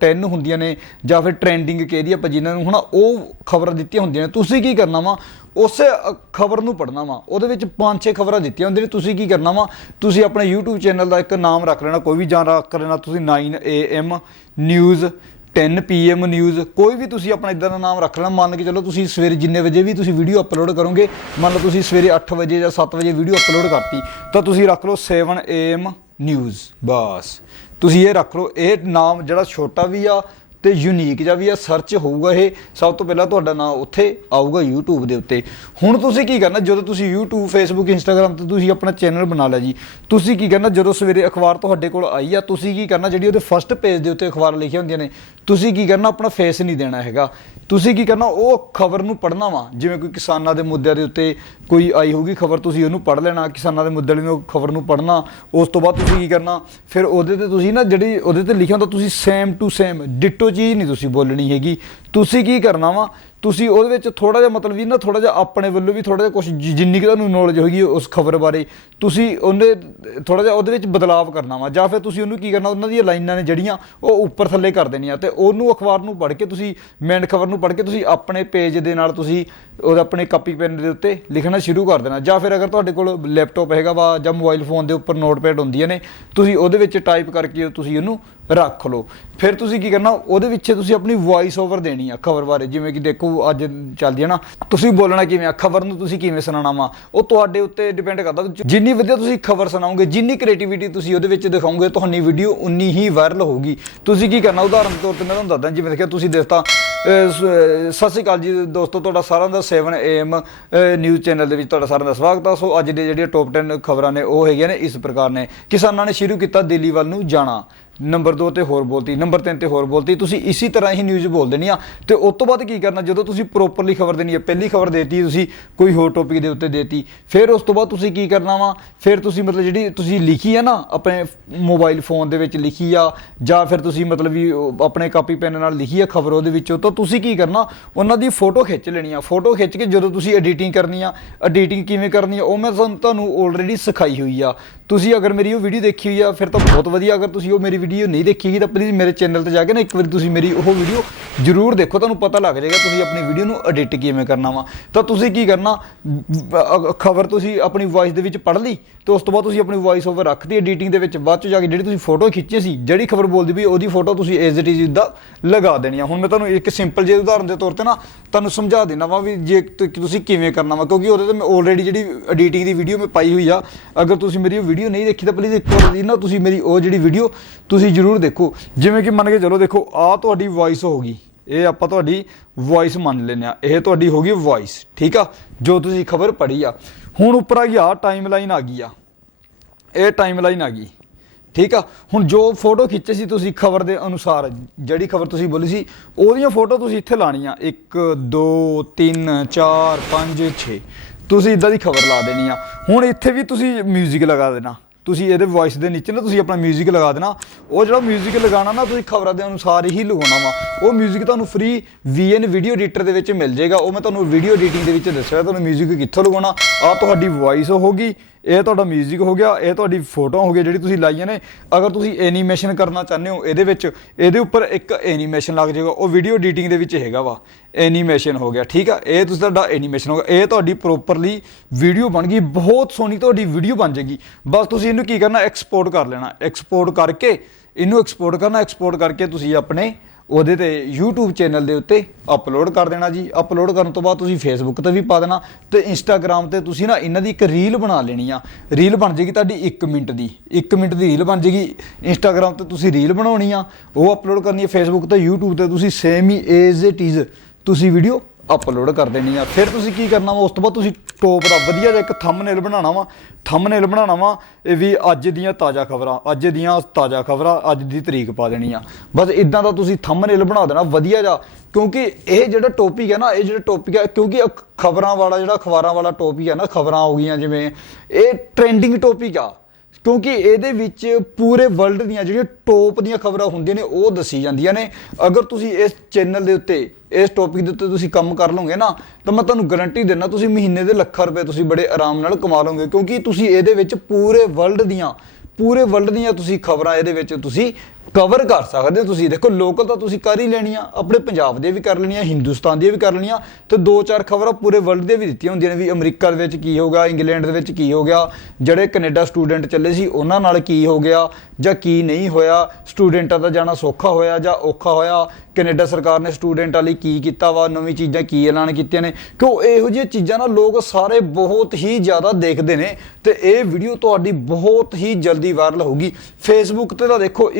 10 ਹੁੰਦੀਆਂ ਨੇ, ਜਾਂ ਫਿਰ ਟ੍ਰੈਂਡਿੰਗ ਕਿਹਦੀ ਦੀ ਆਪਾਂ ਜਿਨ੍ਹਾਂ ਨੂੰ, ਹਨਾ, ਉਹ ਖਬਰਾਂ ਦਿੱਤੀਆਂ ਹੁੰਦੀਆਂ ਨੇ। ਤੁਸੀਂ ਕੀ ਕਰਨਾ ਵਾ, ਉਸੇ ਖਬਰ ਨੂੰ ਪੜਨਾ ਵਾ, ਉਹਦੇ ਵਿੱਚ ਪੰਜ ਛੇ ਖਬਰਾਂ ਦਿੱਤੀਆਂ ਹੁੰਦੀਆਂ ਨੇ, ਤੁਸੀਂ ਕੀ ਕਰਨਾ ਵਾ, ਤੁਸੀਂ ਆਪਣੇ YouTube ਚੈਨਲ ਦਾ ਇੱਕ ਨਾਮ ਰੱਖ ਲੈਣਾ, ਕੋਈ ਵੀ ਜਾਂ ਰੱਖ ਲੈਣਾ, ਤੁਸੀਂ 9 AM ਨਿਊਜ਼ 10 PM ਨਿਊਜ਼ ਕੋਈ ਵੀ ਤੁਸੀਂ ਆਪਣਾ ਇਦਾਂ ਦਾ ਨਾਮ ਰੱਖ ਲੈਣਾ, ਮੰਨ ਕੇ ਚਲੋ ਤੁਸੀਂ ਸਵੇਰੇ ਜਿੰਨੇ ਵਜੇ ਵੀ ਤੁਸੀਂ ਵੀਡੀਓ ਅਪਲੋਡ ਕਰੋਗੇ, ਮੰਨ ਲਓ ਤੁਸੀਂ ਸਵੇਰੇ 8 ਵਜੇ ਜਾਂ 7 ਵਜੇ ਵੀਡੀਓ ਅਪਲੋਡ ਕਰਤੀ, ਤਾਂ ਤੁਸੀਂ ਰੱਖ ਲਓ 7 AM ਨਿਊਜ਼ ਬਸ। ਤੁਸੀਂ ਇਹ ਰੱਖ ਲਓ, ਇਹ ਨਾਮ ਜਿਹੜਾ ਛੋਟਾ ਵੀ ਆ ਤੇ ਯੂਨੀਕ ਜਾਂ ਵੀ ਆ ਸਰਚ ਹੋਊਗਾ ਇਹ। ਸਭ ਤੋਂ ਪਹਿਲਾਂ ਤੁਹਾਡਾ ਨਾਮ ਉੱਥੇ ਆਊਗਾ YouTube ਦੇ ਉੱਤੇ। ਹੁਣ ਤੁਸੀਂ ਕੀ ਕਰਨਾ, ਜਦੋਂ ਤੁਸੀਂ YouTube, Facebook, Instagram ਤੇ ਤੁਸੀਂ ਆਪਣਾ ਚੈਨਲ ਬਣਾ ਲਿਆ ਜੀ, ਤੁਸੀਂ ਕੀ ਕਰਨਾ, ਜਦੋਂ ਸਵੇਰੇ ਅਖਬਾਰ ਤੁਹਾਡੇ ਕੋਲ ਆਈ ਆ, ਤੁਸੀਂ ਕੀ ਕਰਨਾ, ਜਿਹੜੀ ਉਹਦੇ ਫਸਟ ਪੇਜ ਦੇ ਉੱਤੇ ਅਖਬਾਰ ਲਿਖੀਆਂ ਹੁੰਦੀਆਂ ਨੇ, ਤੁਸੀਂ ਕੀ ਕਰਨਾ, ਆਪਣਾ ਫੇਸ ਨਹੀਂ ਦੇਣਾ ਹੈਗਾ। ਤੁਸੀਂ ਕੀ ਕਰਨਾ, ਉਹ ਖਬਰ ਨੂੰ ਪੜ੍ਹਨਾ ਵਾ, ਜਿਵੇਂ ਕੋਈ ਕਿਸਾਨਾਂ ਦੇ ਮੁੱਦਿਆਂ ਦੇ ਉੱਤੇ ਕੋਈ ਆਈ ਹੋਊਗੀ ਖਬਰ, ਤੁਸੀਂ ਉਹਨੂੰ ਪੜ੍ਹ ਲੈਣਾ, ਕਿਸਾਨਾਂ ਦੇ ਮੁੱਦੇ ਵਾਲੀ ਨੂੰ ਖਬਰ ਨੂੰ ਪੜ੍ਹਨਾ, ਉਸ ਤੋਂ ਬਾਅਦ ਤੁਸੀਂ ਕੀ ਕਰਨਾ, ਫਿਰ ਉਹਦੇ ਤੇ ਤੁਸੀਂ ਨਾ ਜਿਹੜੀ ਉਹਦੇ ਤੇ ਲਿਖਿਆ ਹੁੰਦਾ, ਤੁਸੀਂ ਸੇਮ ਟੂ ਸੇਮ ਡਿਟੋ ਚੀਜ਼ ਨਹੀਂ ਤੁਸੀਂ ਬੋਲਣੀ ਹੈਗੀ। ਤੁਸੀਂ ਕੀ ਕਰਨਾ ਵਾ? ਤੁਸੀਂ ਉਹਦੇ ਵਿੱਚ ਥੋੜਾ ਜਿਹਾ ਮਤਲਬ ਵੀ ਨਾ ਥੋੜਾ ਜਿਹਾ ਆਪਣੇ ਵੱਲੋਂ ਵੀ ਥੋੜਾ ਜਿਹਾ ਕੁਝ ਜਿੰਨੀ ਕਿ ਤੁਹਾਨੂੰ ਨੌਲੇਜ ਹੋਗੀ ਉਸ ਖਬਰ ਬਾਰੇ, ਤੁਸੀਂ ਉਹਨੇ ਥੋੜਾ ਜਿਹਾ ਉਹਦੇ ਵਿੱਚ ਬਦਲਾਵ ਕਰਨਾ ਵਾ, ਜਾਂ ਫਿਰ ਤੁਸੀਂ ਉਹਨੂੰ ਕੀ ਕਰਨਾ, ਉਹਨਾਂ ਦੀਆਂ ਲਾਈਨਾਂ ਨੇ ਜਿਹੜੀਆਂ ਉਹ ਉੱਪਰ ਥੱਲੇ ਕਰ ਦੇਣੀਆਂ, ਤੇ ਉਹਨੂੰ ਅਖਬਾਰ ਨੂੰ ਪੜ੍ਹ ਕੇ ਤੁਸੀਂ ਮੇਨ ਖਬਰ ਨੂੰ ਪੜ੍ਹ ਕੇ ਤੁਸੀਂ ਆਪਣੇ ਪੇਜ ਦੇ ਨਾਲ ਤੁਸੀਂ ਉਹਦਾ ਆਪਣੇ ਕਾਪੀ ਪੈਨ ਦੇ ਉੱਤੇ ਲਿਖਣਾ ਸ਼ੁਰੂ ਕਰ ਦੇਣਾ, ਜਾਂ ਫਿਰ ਅਗਰ ਤੁਹਾਡੇ ਕੋਲ ਲੈਪਟਾਪ ਹੈਗਾ ਵਾ ਜਾਂ ਮੋਬਾਈਲ ਫੋਨ ਦੇ ਉੱਪਰ ਨੋਟਪੈਡ ਹੁੰਦੀਆਂ ਨੇ, ਤੁਸੀਂ ਉਹਦੇ ਵਿੱਚ ਟਾਈਪ ਕਰਕੇ ਤੁਸੀਂ ਉਹਨੂੰ ਰੱਖ ਲਓ। ਫਿਰ ਤੁਸੀਂ ਕੀ ਕਰਨਾ, ਉਹਦੇ ਵਿੱਚ ਤੁਸੀਂ ਆਪਣੀ ਵੌਇਸ ਓਵਰ ਦੇਣੀ ਆ ਖਬਰ ਬਾਰੇ, ਜਿਵੇਂ ਕਿ ਦੇਖੋ ਅੱਜ ਚੱਲਦੀ ਹੈ ਨਾ, ਤੁਸੀਂ ਬੋਲਣਾ ਕਿਵੇਂ ਆ? ਖਬਰ ਨੂੰ ਤੁਸੀਂ ਕਿਵੇਂ ਸੁਣਾਉਣਾ ਵਾ? ਉਹ ਤੁਹਾਡੇ ਉੱਤੇ ਡਿਪੈਂਡ ਕਰਦਾ। ਜਿੰਨੀ ਵਧੀਆ ਤੁਸੀਂ ਖਬਰ ਸੁਣਾਓਗੇ, ਜਿੰਨੀ ਕ੍ਰੀਏਟੀਵਿਟੀ ਤੁਸੀਂ ਉਹਦੇ ਵਿੱਚ ਦਿਖਾਓਗੇ, ਤੁਹਾਡੀ ਵੀਡੀਓ ਉਨੀ ਹੀ ਵਾਇਰਲ ਹੋਊਗੀ। ਤੁਸੀਂ ਕੀ ਕਰਨਾ? ਉਦਾਹਰਨ ਤੌਰ ਤੇ ਮੈਂ ਤੁਹਾਨੂੰ ਦੱਸਦਾ, ਜਿਵੇਂ ਦੇਖਿਆ, ਤੁਸੀਂ ਦੇਖਤਾ ਸਤਿ ਸ਼੍ਰੀ ਅਕਾਲ ਜੀ ਦੋਸਤੋ, ਤੁਹਾਡਾ ਸਾਰਿਆਂ ਦਾ 7 AM ਨਿਊਜ਼ ਚੈਨਲ ਦੇ ਵਿੱਚ ਤੁਹਾਡਾ ਸਾਰਿਆਂ ਦਾ ਸਵਾਗਤ ਆ। ਸੋ ਅੱਜ ਦੇ ਜਿਹੜੀਆਂ ਟੌਪ 10 ਖਬਰਾਂ ਨੇ, ਉਹ ਹੈਗੀਆਂ ਨੇ ਇਸ ਪ੍ਰਕਾਰ ਨੇ। ਕਿਸਾਨਾਂ ਨੇ ਸ਼ੁਰੂ ਕੀਤਾ ਦਿੱਲੀ ਵੱਲ ਨੂੰ ਜਾਣਾ। ਨੰਬਰ 2 ਤੇ ਹੋਰ ਬੋਲਤੀ, ਨੰਬਰ 3 ਤੇ ਹੋਰ ਬੋਲਤੀ, ਤੁਸੀਂ ਇਸੇ ਤਰ੍ਹਾਂ ਹੀ ਨਿਊਜ਼ ਬੋਲ ਦੇਣੀ ਆ। ਤੇ ਉਸ ਤੋਂ ਬਾਅਦ ਕੀ ਕਰਨਾ, ਜਦੋਂ ਤੁਸੀਂ ਪ੍ਰੋਪਰਲੀ ਖਬਰ ਦੇਣੀ ਹੈ, ਪਹਿਲੀ ਖਬਰ ਦੇਤੀ, ਤੁਸੀਂ ਕੋਈ ਹੋਰ ਟੌਪਿਕ ਦੇ ਉੱਤੇ ਦੇਤੀ, ਫਿਰ ਉਸ ਤੋਂ ਬਾਅਦ ਤੁਸੀਂ ਕੀ ਕਰਨਾ ਵਾ? ਫਿਰ ਤੁਸੀਂ ਮਤਲਬ ਜਿਹੜੀ ਤੁਸੀਂ ਲਿਖੀ ਆ ਨਾ, ਆਪਣੇ ਮੋਬਾਈਲ ਫੋਨ ਦੇ ਵਿੱਚ ਲਿਖੀ ਆ, ਜਾਂ ਫਿਰ ਤੁਸੀਂ ਮਤਲਬ ਵੀ ਆਪਣੇ ਕਾਪੀ ਪੈਨ ਨਾਲ ਲਿਖੀ ਆ ਖਬਰ ਉਹਦੇ ਵਿੱਚੋਂ, ਤਾਂ ਤੁਸੀਂ ਕੀ ਕਰਨਾ, ਉਹਨਾਂ ਦੀ ਫੋਟੋ ਖਿੱਚ ਲੈਣੀ ਆ। ਫੋਟੋ ਖਿੱਚ ਕੇ ਜਦੋਂ ਤੁਸੀਂ ਐਡੀਟਿੰਗ ਕਰਨੀ ਆ ਐਡੀਟਿੰਗ ਕਿਵੇਂ ਕਰਨੀ ਆ, ਉਹ ਮੈਂ ਤੁਹਾਨੂੰ- ਤੁਹਾਨੂੰ ਆਲਰੇਡੀ ਸਿਖਾਈ ਹੋਈ ਆ। ਤੁਸੀਂ ਅਗਰ ਮੇਰੀ ਉਹ ਵੀਡੀਓ ਦੇਖੀ ਹੋਈ ਆ, ਫਿਰ ਤਾਂ ਬਹੁਤ ਵਧੀਆ, ਅਗਰ ਤੁਸੀਂ ਉਹ ਮੇਰੀ ਵੀਡੀਓ ਨਹੀਂ ਦੇਖੀ ਦੇਖੀਗੀ ਤਾਂ ਪਲੀਜ਼ ਮੇਰੇ ਚੈਨਲ ਤੇ ਜਾ ਕੇ ਨਾ ਇੱਕ ਵਾਰੀ ਤੁਸੀਂ ਮੇਰੀ ਉਹ ਵੀਡੀਓ ਜਰੂਰ ਦੇਖੋ, ਤੁਹਾਨੂੰ ਪਤਾ ਲੱਗ ਜਾਏਗਾ ਤੁਸੀਂ ਆਪਣੀ ਵੀਡੀਓ ਨੂੰ ਐਡਿਟ ਕਿਵੇਂ ਕਰਨਾ ਵਾ। ਤਾਂ ਤੁਸੀਂ ਕੀ ਕਰਨਾ ਖਬਰ ਤੁਸੀਂ ਆਪਣੀ ਵੌਇਸ ਦੇ ਵਿੱਚ ਪੜ੍ਹ ਲਈ, ਤੇ ਉਸ ਤੋਂ ਬਾਅਦ ਤੁਸੀਂ ਆਪਣੀ ਵੌਇਸ ਓਵਰ ਰੱਖਦੀ ਐਡੀਟਿੰਗ ਦੇ ਵਿੱਚ ਬਾਅਦ ਚ ਜਾ ਕੇ ਜਿਹੜੀ ਤੁਸੀਂ ਫੋਟੋ ਖਿੱਚੀ ਸੀ, ਜਿਹੜੀ ਖਬਰ ਬੋਲਦੀ ਵੀ ਉਹਦੀ ਫੋਟੋ ਤੁਸੀਂ ਐਜ਼ ਇਟ ਇਜ਼ ਦਾ ਲਗਾ ਦੇਣੀ ਆ। ਹੁਣ ਮੈਂ ਤੁਹਾਨੂੰ ਇੱਕ ਸਿੰਪਲ ਜਿਹੇ ਉਦਾਹਰਨ ਦੇ ਤੌਰ ਤੇ ਨਾ ਤੁਹਾਨੂੰ ਸਮਝਾ ਦੇਣਾ ਵਾ ਵੀ ਜੇ ਤੁਸੀਂ ਕਿਵੇਂ ਕਰਨਾ ਵਾ, ਕਿਉਂਕਿ ਉਹਦੇ ਤੇ ਮੈਂ ਆਲਰੇਡੀ ਜਿਹੜੀ ਐਡੀਟਿੰਗ ਦੀ ਵੀਡੀਓ ਮੈਂ ਪਾਈ ਹੋਈ ਆ। ਅਗਰ ਤੁਸੀਂ ਮੇਰੀ ਉਹ ਵੀਡੀਓ ਨਹੀਂ ਦੇਖੀ ਤਾਂ ਪਲੀਜ਼ ਇੱਕ ਵਾਰ ਨਾ ਤੁਸੀਂ ਮੇਰੀ ਉਹ ਜਿਹੜੀ ਵੀਡੀਓ ਤੁਸੀਂ ਜਰੂਰ ਦੇਖੋ, ਜਿਵੇਂ ਕਿ ਮੰਨ ਕੇ ਚਲੋ, ਦੇਖੋ ਆ ਤੁਹਾਡੀ ਵੌਇਸ ਹੋ ਗਈ ਇਹ ਆਪਾਂ ਤੁਹਾਡੀ ਵੌਇਸ ਮੰਨ ਲੈਂਦੇ ਆ ਇਹ ਤੁਹਾਡੀ ਹੋ ਗਈ ਵੌਇਸ ਠੀਕ ਆ? ਜੋ ਤੁਸੀਂ ਖਬਰ ਪੜ੍ਹੀ ਆ। ਹੁਣ ਉੱਪਰ ਆ ਗਈ ਗਿਆ ਟਾਈਮ ਲਾਈਨ ਆ ਗਈ ਆ। ਇਹ ਟਾਈਮ ਲਾਈਨ ਆ ਗਈ, ਠੀਕ ਆ? ਹੁਣ ਜੋ ਫੋਟੋ ਖਿੱਚੇ ਸੀ ਤੁਸੀਂ ਖਬਰ ਦੇ ਅਨੁਸਾਰ, ਜਿਹੜੀ ਖਬਰ ਤੁਸੀਂ ਬੋਲੀ ਸੀ, ਉਹਦੀਆਂ ਫੋਟੋ ਤੁਸੀਂ ਇੱਥੇ ਲਾਣੀਆਂ 1 2 3 4 5 6 ਤੁਸੀਂ ਇਦਾਂ ਦੀ ਖਬਰ ਲਾ ਦੇਣੀ ਆ। ਹੁਣ ਇੱਥੇ ਵੀ ਤੁਸੀਂ 뮤직 ਲਗਾ ਦੇਣਾ। ਤੁਸੀਂ ਇਹਦੇ ਵੌਇਸ ਦੇ ਨੀਚੇ ਨਾ ਤੁਸੀਂ ਆਪਣਾ 뮤직 ਲਗਾ ਦੇਣਾ ਉਹ ਜਿਹੜਾ 뮤직 ਲਗਾਉਣਾ ਨਾ ਤੁਸੀਂ ਖਬਰਾਂ ਦੇ ਅਨੁਸਾਰ ਹੀ ਲਗਾਉਣਾ ਵਾ ਉਹ 뮤직 ਤੁਹਾਨੂੰ ਫ੍ਰੀ VN ਵੀਡੀਓ ਐਡੀਟਰ ਦੇ ਵਿੱਚ ਮਿਲ ਜਾਏਗਾ ਉਹ ਮੈਂ ਤੁਹਾਨੂੰ ਵੀਡੀਓ ਐਡੀਟਿੰਗ ਦੇ ਵਿੱਚ ਦੱਸਿਆ ਤੁਹਾਨੂੰ 뮤직 ਕਿੱਥੋਂ ਲਗਾਉਣਾ ਆ ਤੁਹਾਡੀ ਵੌਇਸ ਹੋਗੀ ਇਹ ਤੁਹਾਡਾ 뮤직 ਹੋ ਗਿਆ, ਇਹ ਤੁਹਾਡੀ ਫੋਟੋ ਹੋ ਗਈ ਜਿਹੜੀ ਤੁਸੀਂ ਲਾਈਆਂ ਨੇ। ਅਗਰ ਤੁਸੀਂ ਐਨੀਮੇਸ਼ਨ ਕਰਨਾ ਚਾਹੁੰਦੇ ਹੋ ਇਹਦੇ ਵਿੱਚ, ਇਹਦੇ ਉੱਪਰ ਇੱਕ ਐਨੀਮੇਸ਼ਨ ਲੱਗ ਜਾਏਗਾ। ਉਹ ਵੀਡੀਓ ਐਡੀਟਿੰਗ ਦੇ ਵਿੱਚ ਹੈਗਾ ਵਾ। ਐਨੀਮੇਸ਼ਨ ਹੋ ਗਿਆ, ਠੀਕ ਆ? ਇਹ ਤੁਸੀਂ ਤੁਹਾਡਾ ਐਨੀਮੇਸ਼ਨ ਹੋ ਗਿਆ। ਇਹ ਤੁਹਾਡੀ ਪ੍ਰੋਪਰਲੀ ਵੀਡੀਓ ਬਣ ਗਈ। ਬਹੁਤ ਸੋਹਣੀ ਤੁਹਾਡੀ ਵੀਡੀਓ ਬਣ ਜਾਏਗੀ। ਬਸ ਤੁਸੀਂ ਇਹਨੂੰ ਕੀ ਕਰਨਾ ਐਕਸਪੋਰਟ ਕਰ ਲੈਣਾ। ਐਕਸਪੋਰਟ ਕਰਕੇ, ਇਹਨੂੰ ਐਕਸਪੋਰਟ ਕਰਨਾ ਐਕਸਪੋਰਟ ਕਰਕੇ ਤੁਸੀਂ ਆਪਣੇ ਉਹਦੇ ਤੇ YouTube ਚੈਨਲ ਦੇ ਉੱਤੇ ਅਪਲੋਡ ਕਰ ਦੇਣਾ ਜੀ। ਅਪਲੋਡ ਕਰਨ ਤੋਂ ਬਾਅਦ ਤੁਸੀਂ Facebook ਤੇ ਵੀ ਪਾ ਦੇਣਾ ਤੇ Instagram ਤੇ ਤੁਸੀਂ ਨਾ ਇਹਨਾਂ ਦੀ ਇੱਕ ਰੀਲ ਬਣਾ ਲੈਣੀ ਆ। ਰੀਲ ਬਣ ਜੇਗੀ ਤੁਹਾਡੀ 1 ਮਿੰਟ ਦੀ। 1 ਮਿੰਟ ਦੀ ਰੀਲ ਬਣ ਜੇਗੀ। Instagram ਤੇ ਤੁਸੀਂ ਰੀਲ ਬਣਾਉਣੀ ਆ। ਉਹ ਅਪਲੋਡ ਕਰਨੀ ਹੈ Facebook ਤੇ YouTube ਤੇ ਤੁਸੀਂ ਸੇਮ ਹੀ ਐਜ਼ ਇਟ ਇਜ਼ ਤੁਸੀਂ ਵੀਡੀਓ ਅਪਲੋਡ ਕਰ ਦੇਣੀ ਆ। ਫਿਰ ਤੁਸੀਂ ਕੀ ਕਰਨਾ ਵਾ? ਉਸ ਤੋਂ ਬਾਅਦ ਤੁਸੀਂ ਟੋਪ ਦਾ ਵਧੀਆ ਜਿਹਾ ਇੱਕ ਥੰਬਨੇਲ ਬਣਾਉਣਾ ਵਾ। ਥੰਬਨੇਲ ਬਣਾਉਣਾ ਵਾ, ਇਹ ਵੀ ਅੱਜ ਦੀਆਂ ਤਾਜ਼ਾ ਖਬਰਾਂ, ਅੱਜ ਦੀਆਂ ਤਾਜ਼ਾ ਖਬਰਾਂ, ਅੱਜ ਦੀ ਤਰੀਕ ਪਾ ਦੇਣੀ ਆ। ਬਸ ਇਦਾਂ ਦਾ ਤੁਸੀਂ ਥੰਬਨੇਲ ਬਣਾ ਦੇਣਾ, ਵਧੀਆ ਜਿਹਾ। ਕਿਉਂਕਿ ਇਹ ਜਿਹੜਾ ਟੌਪਿਕ ਹੈ ਨਾ, ਇਹ ਜਿਹੜਾ ਟੌਪਿਕ ਹੈ ਕਿਉਂਕਿ ਖਬਰਾਂ ਵਾਲਾ ਜਿਹੜਾ ਅਖਬਾਰਾਂ ਵਾਲਾ ਟੌਪਿਕ ਹੈ ਨਾ, ਖਬਰਾਂ ਹੋ ਗਈਆਂ ਜਿਵੇਂ, ਇਹ ਟ੍ਰੈਂਡਿੰਗ ਟੌਪਿਕ ਆ। ਕਿਉਂਕਿ ਇਹਦੇ ਵਿੱਚ ਪੂਰੇ ਵਰਲਡ ਦੀਆਂ ਜਿਹੜੀਆਂ ਟੌਪ ਦੀਆਂ ਖਬਰਾਂ ਹੁੰਦੀਆਂ ਨੇ, ਉਹ ਦੱਸੀ ਜਾਂਦੀਆਂ ਨੇ। ਅਗਰ ਤੁਸੀਂ ਇਸ ਚੈਨਲ ਦੇ ਉੱਤੇ, ਇਸ ਟੌਪਿਕ ਦੇ ਉੱਤੇ ਤੁਸੀਂ ਕੰਮ ਕਰ ਲਓਗੇ ਨਾ, ਤਾਂ ਮੈਂ ਤੁਹਾਨੂੰ ਗਾਰੰਟੀ ਦਿੰਦਾ, ਤੁਸੀਂ ਮਹੀਨੇ ਦੇ ਲੱਖਾਂ ਰੁਪਏ ਤੁਸੀਂ ਬੜੇ ਆਰਾਮ ਨਾਲ ਕਮਾ ਲਓਗੇ, ਕਿਉਂਕਿ ਤੁਸੀਂ ਇਹਦੇ ਵਿੱਚ ਪੂਰੇ ਵਰਲਡ ਦੀਆਂ, ਪੂਰੇ ਵਰਲਡ ਦੀਆਂ ਤੁਸੀਂ ਖਬਰਾਂ ਇਹਦੇ ਵਿੱਚ ਤੁਸੀਂ ਕਵਰ ਕਰ ਸਕਦੇ ਹੋ ਤੁਸੀਂ। ਦੇਖੋ ਲੋਕਲ ਤਾਂ ਤੁਸੀਂ ਕਰ ਹੀ ਲੈਣੀਆਂ ਆਪਣੇ ਪੰਜਾਬ ਦੇ ਵੀ ਕਰ ਲੈਣੀਆਂ ਹਿੰਦੁਸਤਾਨ ਦੀਆਂ ਵੀ ਕਰ ਲੈਣੀਆਂ ਤੇ ਦੋ ਚਾਰ ਖਬਰਾਂ ਪੂਰੇ ਵਰਲਡ ਦੇ ਵੀ ਦਿੱਤੀਆਂ ਹੁੰਦੀਆਂ ਨੇ ਵੀ ਅਮਰੀਕਾ ਦੇ ਵਿੱਚ ਕੀ ਹੋ ਗਿਆ, ਇੰਗਲੈਂਡ ਦੇ ਵਿੱਚ ਕੀ ਹੋ ਗਿਆ, ਜਿਹੜੇ ਕੈਨੇਡਾ ਸਟੂਡੈਂਟ ਚੱਲੇ ਸੀ, ਉਹਨਾਂ ਨਾਲ ਕੀ ਹੋ ਗਿਆ ਜਾਂ ਕੀ ਨਹੀਂ ਹੋਇਆ। ਸਟੂਡੈਂਟਾਂ ਦਾ ਜਾਣਾ ਸੌਖਾ ਹੋਇਆ ਜਾਂ ਔਖਾ ਹੋਇਆ। ਕੈਨੇਡਾ ਸਰਕਾਰ ਨੇ ਸਟੂਡੈਂਟਾਂ ਲਈ ਕੀ ਕੀਤਾ ਵਾ, ਨਵੀਂ ਚੀਜ਼ਾਂ ਕੀ ਐਲਾਨ ਕੀਤੀਆਂ ਨੇ। ਕਿਉਂ ਇਹੋ ਜਿਹੀਆਂ ਚੀਜ਼ਾਂ ਨਾ ਲੋਕ ਸਾਰੇ ਬਹੁਤ ਹੀ ਜ਼ਿਆਦਾ ਦੇਖਦੇ ਨੇ ਤੇ ਇਹ ਵੀਡੀਓ ਤੁਹਾਡੀ ਬਹੁਤ ਹੀ ਜਲਦੀ ਵਾਇਰਲ ਹੋਊਗੀ। ਫੇਸਬੁੱਕ ਤੇ ਤਾਂ ਦੇਖੋ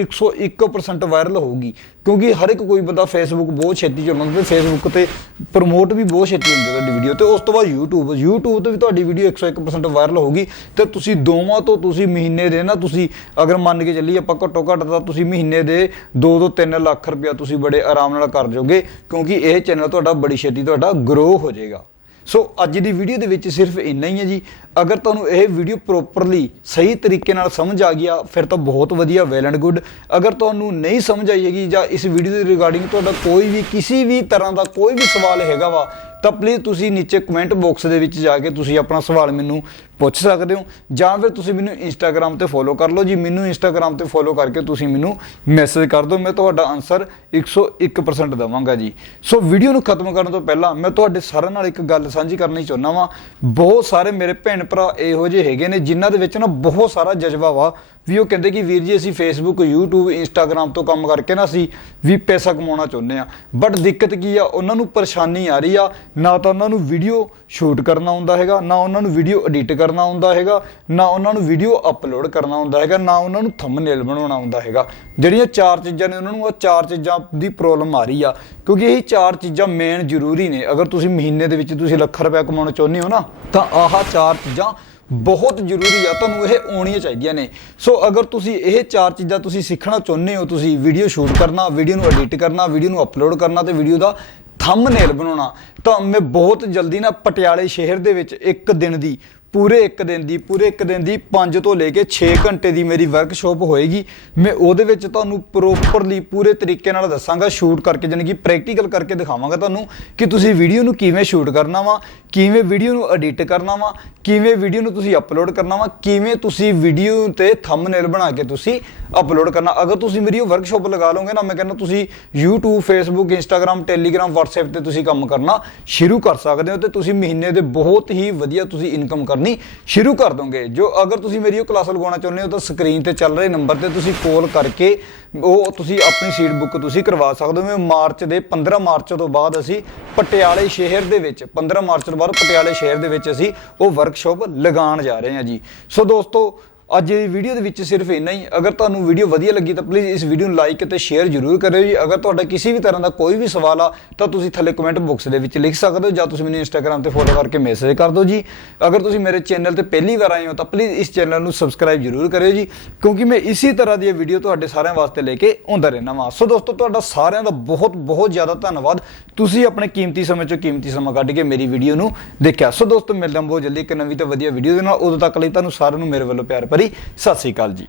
101% ਵਾਇਰਲ ਹੋਊਗੀ। ਕਿਉਂਕਿ ਹਰ ਇੱਕ ਕੋਈ ਬੰਦਾ ਫੇਸਬੁੱਕ ਬਹੁਤ ਛੇਤੀ ਚਲਾਉਂਦਾ ਤੇ ਫੇਸਬੁੱਕ ਤੇ ਪ੍ਰਮੋਟ ਵੀ ਬਹੁਤ ਛੇਤੀ ਹੁੰਦੀ ਤੁਹਾਡੀ ਵੀਡੀਓ ਤੇ। ਉਸ ਤੋਂ ਬਾਅਦ YouTube YouTube ਤੇ ਵੀ ਤੁਹਾਡੀ ਵੀਡੀਓ 101% ਵਾਇਰਲ ਹੋਊਗੀ। ਤੇ ਤੁਸੀਂ ਦੋਵਾਂ ਤੋਂ ਤੁਸੀਂ ਮਹੀਨੇ ਦੇ ਨਾ ਤੁਸੀਂ ਅਗਰ ਮੰਨ ਕੇ ਚੱਲੀ ਆਪਾਂ ਘੱਟੋ ਘੱਟ ਤਾਂ ਤੁਸੀਂ ਮਹੀਨੇ ਦੇ 2 ਤੋਂ 3 ਲੱਖ ਰੁਪਇਆ ਤੁਸੀਂ ਬੜੇ ਆਰਾਮ ਨਾਲ ਕਰ ਜਾਓਗੇ ਕਿਉਂਕਿ ਇਹ ਚੈਨਲ ਤੁਹਾਡਾ ਬੜੀ ਛੇਤੀ ਤੁਹਾਡਾ ਗਰੋ ਹੋ ਜਾਏਗਾ। ਸੋ ਅੱਜ ਦੀ ਵੀਡੀਓ ਦੇ ਵਿੱਚ ਸਿਰਫ ਇੰਨਾ ਹੀ ਹੈ ਜੀ। ਅਗਰ ਤੁਹਾਨੂੰ ਇਹ ਵੀਡੀਓ ਪ੍ਰੋਪਰਲੀ ਸਹੀ ਤਰੀਕੇ ਨਾਲ ਸਮਝ ਆ ਗਿਆ, ਫਿਰ ਤਾਂ ਬਹੁਤ ਵਧੀਆ ਵੈਲ ਐਂਡ ਗੁੱਡ ਅਗਰ ਤੁਹਾਨੂੰ ਨਹੀਂ ਸਮਝ ਆਈ ਹੈਗੀ ਜਾਂ ਇਸ ਵੀਡੀਓ ਦੇ ਰਿਗਾਰਡਿੰਗ ਤੁਹਾਡਾ ਕੋਈ ਵੀ, ਕਿਸੇ ਵੀ ਤਰ੍ਹਾਂ ਦਾ ਕੋਈ ਵੀ ਸਵਾਲ ਹੈਗਾ ਵਾ, ਤਾਂ ਪਲੀਜ਼ ਤੁਸੀਂ ਨੀਚੇ ਕਮੈਂਟ ਬਾਕਸ ਦੇ ਵਿੱਚ ਜਾ ਕੇ ਤੁਸੀਂ ਆਪਣਾ ਸਵਾਲ ਮੈਨੂੰ ਪੁੱਛ ਸਕਦੇ ਹੋ। ਜਾਂ ਫਿਰ ਤੁਸੀਂ ਮੈਨੂੰ ਇੰਸਟਾਗ੍ਰam ਤੇ ਫੋਲੋ ਕਰ ਲਓ। ਜੀ, ਮੈਨੂੰ ਇੰਸਟਾਗ੍ਰam ਤੇ ਫੋਲੋ ਕਰਕੇ ਤੁਸੀਂ ਮੈਨੂੰ ਮੈਸੇਜ ਕਰ ਦਿਓ। ਮੈਂ ਤੁਹਾਡਾ ਆਨਸਰ 101% ਦਵਾਂਗਾ ਜੀ। ਸੋ ਵੀਡੀਓ ਨੂੰ ਖਤਮ ਕਰਨ ਤੋਂ ਪਹਿਲਾਂ ਮੈਂ ਤੁਹਾਡੇ ਸਾਰਿਆਂ ਨਾਲ ਇੱਕ ਗੱਲ ਸਾਂਝੀ ਕਰਨੀ ਚਾਹੁੰਦਾ ਵਾਂ। ਬਹੁਤ ਸਾਰੇ ਮੇਰੇ ਭੈਣ ਭਰਾ ਇਹੋ ਜਿਹੇ ਹੈਗੇ ਨੇ, ਜਿਨ੍ਹਾਂ ਦੇ ਵਿੱਚ ਨਾ ਬਹੁਤ ਸਾਰਾ ਜਜ਼ਬਾ ਵਾ ਵੀ ਉਹ ਕਹਿੰਦੇ ਕਿ ਵੀਰ ਜੀ, ਅਸੀਂ ਫੇਸਬੁੱਕ YouTube ਇੰਸਟਾਗ੍ਰam ਤੋਂ ਕੰਮ ਕਰਕੇ ਨਾ ਅਸੀਂ ਵੀ ਪੈਸਾ ਕਮਾਉਣਾ ਚਾਹੁੰਦੇ ਆ ਬਟ ਦਿੱਕਤ ਕੀ ਆ? ਉਹਨਾਂ ਨੂੰ ਪਰੇਸ਼ਾਨੀ ਆ ਰਹੀ ਆ। ਨਾ ਤਾਂ ਉਹਨਾਂ ਨੂੰ ਵੀਡੀਓ ਸ਼ੂਟ ਕਰਨਾ ਆਉਂਦਾ ਹੈਗਾ, ਨਾ ਉਹਨਾਂ ਨੂੰ ਵੀਡੀਓ ਐਡਿਟ ਕਰਨਾ ਹੁੰਦਾ ਹੈਗਾ, ਨਾ ਉਹਨਾਂ ਨੂੰ ਵੀਡੀਓ ਅਪਲੋਡ ਕਰਨਾ ਹੁੰਦਾ ਹੈਗਾ, ਨਾ ਉਹਨਾਂ ਨੂੰ ਥੰਬਨੇਲ ਬਣਾਉਣਾ ਹੁੰਦਾ ਹੈਗਾ। ਜਿਹੜੀਆਂ ਚਾਰ ਚੀਜ਼ਾਂ ਨੇ ਉਹਨਾਂ ਨੂੰ, ਉਹ ਚਾਰ ਚੀਜ਼ਾਂ ਦੀ ਪ੍ਰੋਬਲਮ ਆ ਰਹੀ ਆ। ਕਿਉਂਕਿ ਇਹ ਚਾਰ ਚੀਜ਼ਾਂ ਮੇਨ ਜ਼ਰੂਰੀ ਨੇ। ਅਗਰ ਤੁਸੀਂ ਮਹੀਨੇ ਦੇ ਵਿੱਚ ਤੁਸੀਂ ਲੱਖ ਰੁਪਏ ਕਮਾਉਣਾ ਚਾਹੁੰਦੇ ਹੋ ਨਾ, ਤਾਂ ਆਹ ਚਾਰ ਚੀਜ਼ਾਂ ਬਹੁਤ ਜ਼ਰੂਰੀ ਆ। ਤੁਹਾਨੂੰ ਇਹ ਆਉਣੀਆਂ ਚਾਹੀਦੀਆਂ ਨੇ। ਸੋ ਅਗਰ ਤੁਸੀਂ ਇਹ ਚਾਰ ਚੀਜ਼ਾਂ ਤੁਸੀਂ ਸਿੱਖਣਾ ਚਾਹੁੰਦੇ ਹੋ, ਤੁਸੀਂ ਵੀਡੀਓ ਸ਼ੂਟ ਕਰਨਾ ਵੀਡੀਓ ਨੂੰ ਐਡਿਟ ਕਰਨਾ ਵੀਡੀਓ ਨੂੰ ਅਪਲੋਡ ਕਰਨਾ ਤੇ ਵੀਡੀਓ ਦਾ ਥੰਬਨੇਲ ਬਣਾਉਣਾ, ਤਾਂ ਮੈਂ ਬਹੁਤ ਜਲਦੀ ਨਾ ਪਟਿਆਲੇ ਸ਼ਹਿਰ ਦੇ ਵਿੱਚ ਇੱਕ ਦਿਨ ਦੀ ਪੂਰੇ ਇੱਕ ਦਿਨ ਦੀ, ਪੂਰੇ ਇੱਕ ਦਿਨ ਦੀ 5 ਤੋਂ ਲੈ ਕੇ 6 ਘੰਟੇ ਦੀ ਮੇਰੀ ਵਰਕਸ਼ਾਪ ਹੋਏਗੀ। ਮੈਂ ਉਹਦੇ ਵਿੱਚ ਤੁਹਾਨੂੰ ਪ੍ਰੋਪਰਲੀ ਪੂਰੇ ਤਰੀਕੇ ਨਾਲ ਦੱਸਾਂਗਾ ਸ਼ੂਟ ਕਰਕੇ ਜਾਨੀ ਕਿ ਪ੍ਰੈਕਟੀਕਲ ਕਰਕੇ ਦਿਖਾਵਾਂਗਾ ਤੁਹਾਨੂੰ ਕਿ ਤੁਸੀਂ ਵੀਡੀਓ ਨੂੰ ਕਿਵੇਂ ਸ਼ੂਟ ਕਰਨਾ ਵਾ, ਕਿਵੇਂ ਵੀਡੀਓ ਨੂੰ ਐਡਿਟ ਕਰਨਾ ਵਾ, ਕਿਵੇਂ ਵੀਡੀਓ ਨੂੰ ਤੁਸੀਂ ਅਪਲੋਡ ਕਰਨਾ ਵਾ, ਕਿਵੇਂ ਤੁਸੀਂ ਵੀਡੀਓ ਤੇ ਥੰਬਨੇਲ ਬਣਾ ਕੇ ਤੁਸੀਂ ਅਪਲੋਡ ਕਰਨਾ। ਅਗਰ ਤੁਸੀਂ ਮੇਰੀ ਉਹ ਵਰਕਸ਼ਾਪ ਲਗਾ ਲਓਗੇ ਨਾ, ਮੈਂ ਕਹਿੰਦਾ ਤੁਸੀਂ YouTube, Facebook, Instagram, Telegram, WhatsApp ਤੇ ਤੁਸੀਂ ਕੰਮ ਕਰਨਾ ਸ਼ੁਰੂ ਕਰ ਸਕਦੇ ਹੋ ਤੇ ਤੁਸੀਂ ਮਹੀਨੇ ਦੇ ਬਹੁਤ ਹੀ ਵਧੀਆ ਤੁਸੀਂ ਇਨਕਮ ਕਰ ਕਰਨੀ ਸ਼ੁਰੂ ਕਰ ਦੋਗੇ। ਜੋ ਅਗਰ ਤੁਸੀਂ ਮੇਰੀ ਉਹ ਕਲਾਸ ਲਗਾਉਣਾ ਚਾਹੁੰਦੇ ਹੋ ਤਾਂ ਸਕਰੀਨ ਤੇ ਚੱਲ ਰਹੇ ਨੰਬਰ ਤੇ ਤੁਸੀਂ ਕਾਲ ਕਰਕੇ ਉਹ ਤੁਸੀਂ ਆਪਣੀ ਸੀਟ ਬੁੱਕ ਤੁਸੀਂ ਕਰਵਾ ਸਕਦੇ ਹੋ। ਮਾਰਚ ਦੇ 15 ਮਾਰਚ ਤੋਂ ਬਾਅਦ ਅਸੀਂ ਪਟਿਆਲੇ ਸ਼ਹਿਰ ਦੇ ਵਿੱਚ 15 ਮਾਰਚ ਤੋਂ ਬਾਅਦ ਪਟਿਆਲੇ ਸ਼ਹਿਰ ਦੇ ਵਿੱਚ ਅਸੀਂ ਉਹ ਵਰਕਸ਼ਾਪ ਲਗਾਉਣ ਜਾ ਰਹੇ ਹਾਂ ਜੀ। ਸੋ ਦੋਸਤੋ ਅੱਜ ਦੀ ਵੀਡੀਓ ਦੇ ਵਿੱਚ ਸਿਰਫ ਇੰਨਾ ਹੀ। ਅਗਰ ਤੁਹਾਨੂੰ ਵੀਡੀਓ ਵਧੀਆ ਲੱਗੀ ਤਾਂ ਪਲੀਜ਼ ਇਸ ਵੀਡੀਓ ਨੂੰ ਲਾਈਕ ਅਤੇ ਸ਼ੇਅਰ ਜ਼ਰੂਰ ਕਰਿਓ ਜੀ। ਅਗਰ ਤੁਹਾਡਾ ਕਿਸੇ ਵੀ ਤਰ੍ਹਾਂ ਦਾ ਕੋਈ ਵੀ ਸਵਾਲ ਆ, ਤਾਂ ਤੁਸੀਂ ਥੱਲੇ ਕਮੈਂਟ ਬਾਕਸ ਦੇ ਵਿੱਚ ਲਿਖ ਸਕਦੇ ਹੋ ਜਾਂ ਤੁਸੀਂ ਮੈਨੂੰ ਇੰਸਟਾਗ੍ਰam ਤੇ ਫੋਲੋ ਕਰਕੇ ਮੈਸੇਜ ਕਰ ਦਿਓ ਜੀ। ਅਗਰ ਤੁਸੀਂ ਮੇਰੇ ਚੈਨਲ ਤੇ ਪਹਿਲੀ ਵਾਰ ਆਏ ਹੋ ਤਾਂ ਪਲੀਜ਼ ਇਸ ਚੈਨਲ ਨੂੰ ਸਬਸਕ੍ਰਾਈਬ ਜ਼ਰੂਰ ਕਰਿਓ ਜੀ। ਕਿਉਂਕਿ ਮੈਂ ਇਸੇ ਤਰ੍ਹਾਂ ਦੀਆਂ ਵੀਡੀਓ ਤੁਹਾਡੇ ਸਾਰਿਆਂ ਵਾਸਤੇ ਲੈ ਕੇ ਆਉਂਦਾ ਰਹਿਣਾ ਵਾਂ। ਸੋ ਦੋਸਤੋ, ਤੁਹਾਡਾ ਸਾਰਿਆਂ ਦਾ ਬਹੁਤ ਬਹੁਤ ਜ਼ਿਆਦਾ ਧੰਨਵਾਦ। ਤੁਸੀਂ ਆਪਣੇ ਕੀਮਤੀ ਸਮੇਂ ਚੋਂ ਕੀਮਤੀ ਸਮਾਂ ਕੱਢ ਕੇ ਮੇਰੀ ਵੀਡੀਓ ਨੂੰ ਦੇਖਿਆ। ਸੋ ਦੋਸਤੋ, ਮਿਲਦਾ ਬਹੁਤ ਜਲਦੀ ਇੱਕ ਨਵੀਂ ਤੇ ਵਧੀਆ ਵੀਡੀਓ ਦੇ ਨਾਲ। ਉਦੋਂ ਤੱਕ ਲਈ ਤੁਹਾਨੂੰ ਸਾਰਿਆਂ ਨੂੰ ਮੇਰੇ ਵੱਲੋਂ ਪਿਆਰ ਭਰੀ ਸਤਿ ਸ੍ਰੀ ਅਕਾਲ ਜੀ।